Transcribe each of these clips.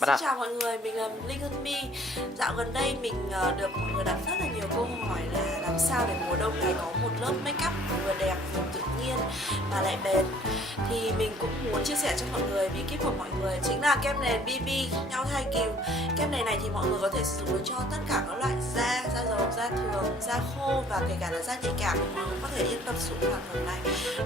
Xin chào mọi người, mình là Linh谊. Dạo gần đây mình được mọi người đặt rất là nhiều câu hỏi là làm sao để mùa đông này có một lớp make up vừa đẹp vừa tự nhiên mà lại bền. Thì mình cũng muốn chia sẻ cho mọi người bí kíp của mọi người chính là kem nền BB nhau thay kiều. Kem này thì mọi người có thể sử dụng được cho tất cả các loại da dầu, da thường, da khô và kể cả là da nhạy cảm, mọi người có thể yên tâm sử dụng sản phẩm này.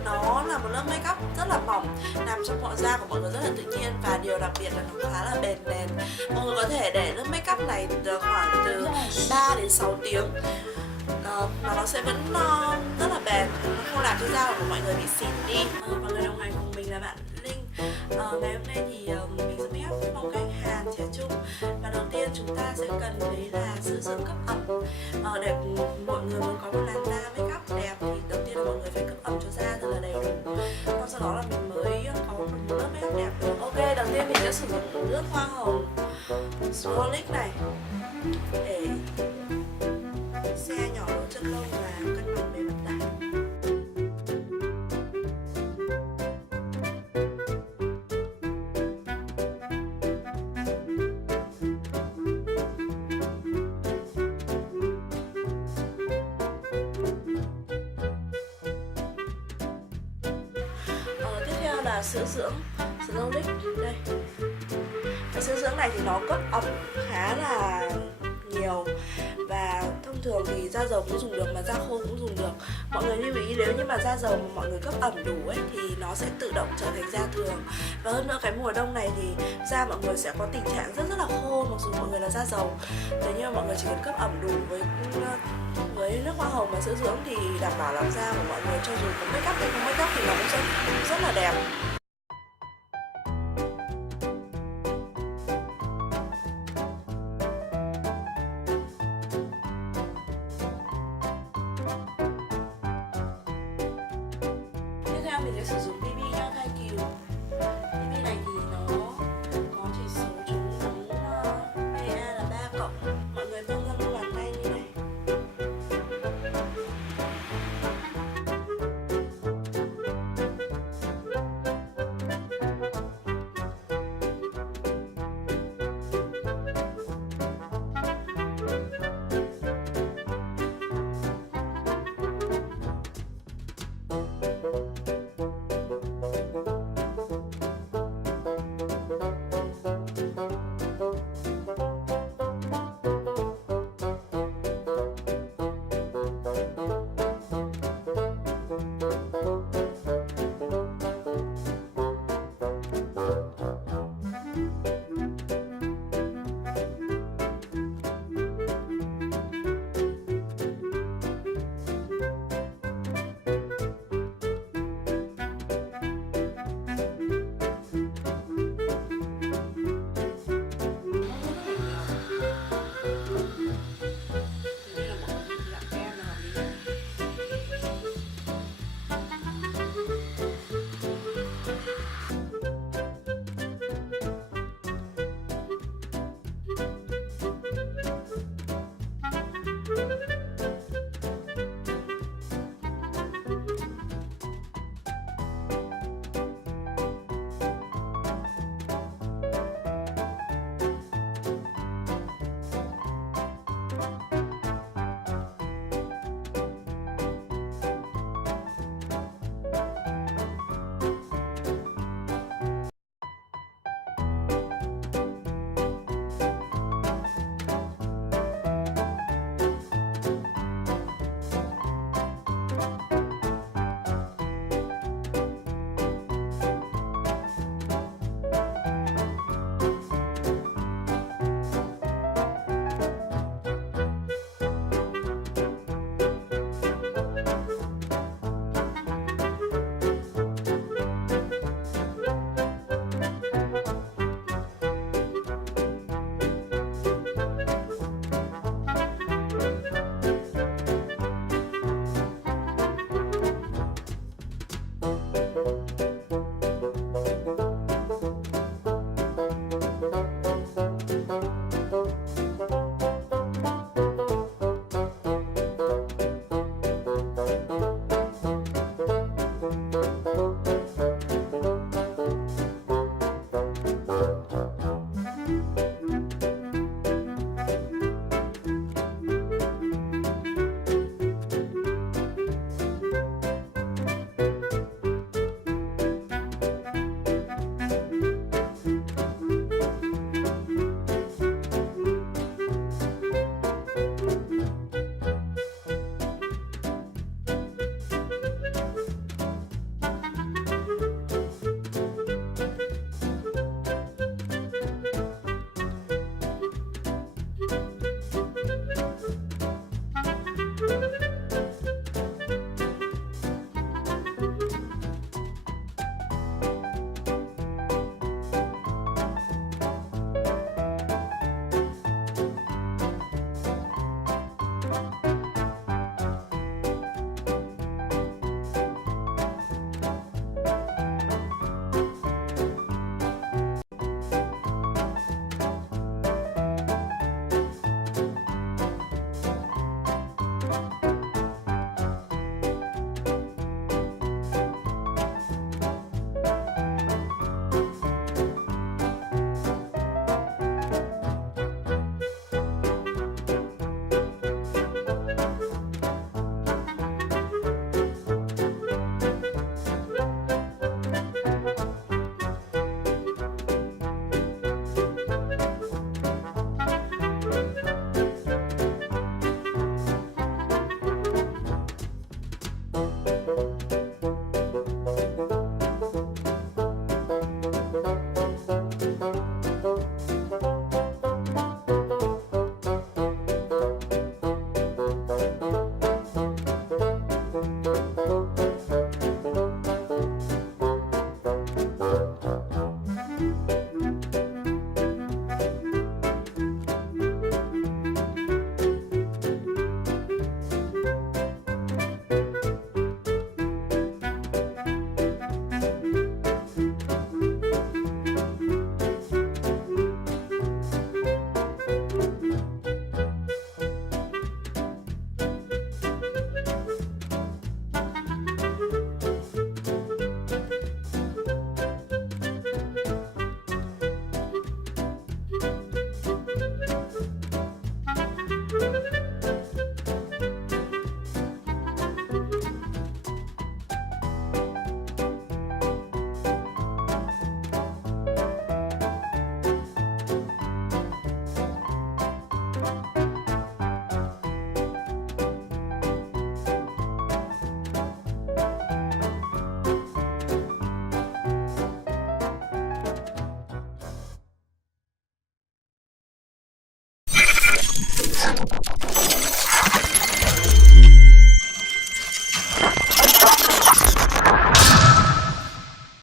Nó là một lớp make up rất là mỏng, làm cho mọi da của mọi người rất là tự nhiên và điều đặc biệt là nó khá là bền nền. Mọi người có thể để lớp make up này khoảng từ 3 đến 6 tiếng mà nó sẽ vẫn rất là bền, nó không làm cho da của mọi người bị xỉn đi. Và người đồng hành cùng mình là bạn Linh. Ngày hôm nay thì mình sẽ make up phong cách Hàn trẻ trung. Và đầu tiên chúng ta sẽ cần đấy là sữa dưỡng cấp ẩm. Để mọi người muốn có một làn da make up đẹp thì đầu tiên là mọi người phải cấp ẩm cho da rất là đầy đủ. Còn sau đó là mình mới có một lớp make up đẹp được. Ok, đầu tiên mình sẽ sử dụng nước hoa hồng Hotline này để xe nhỏ lỗ chân lông và cân bằng bề mặt da. Tiếp theo là sữa dưỡng lịch đây. Cái sữa dưỡng này thì nó cấp ẩm khá là nhiều và thông thường thì da dầu cũng dùng được mà da khô cũng dùng được. Mọi người lưu ý nếu như mà da dầu mà mọi người cấp ẩm đủ ấy thì nó sẽ tự động trở thành da thường. Và hơn nữa cái mùa đông này thì da mọi người sẽ có tình trạng rất là khô mặc dù mọi người là da dầu. Thế nhưng mà mọi người chỉ cần cấp ẩm đủ với nước hoa hồng và sữa dưỡng thì đảm bảo làm da của mọi người cho dù có make up hay không make up thì nó cũng sẽ rất là đẹp. Mình sẽ sử dụng BB nhau thay kiều. BB này thì nó có chỉ số chống nắng PA là 3 cộng. Mọi người vươn ra mu bàn tay như này.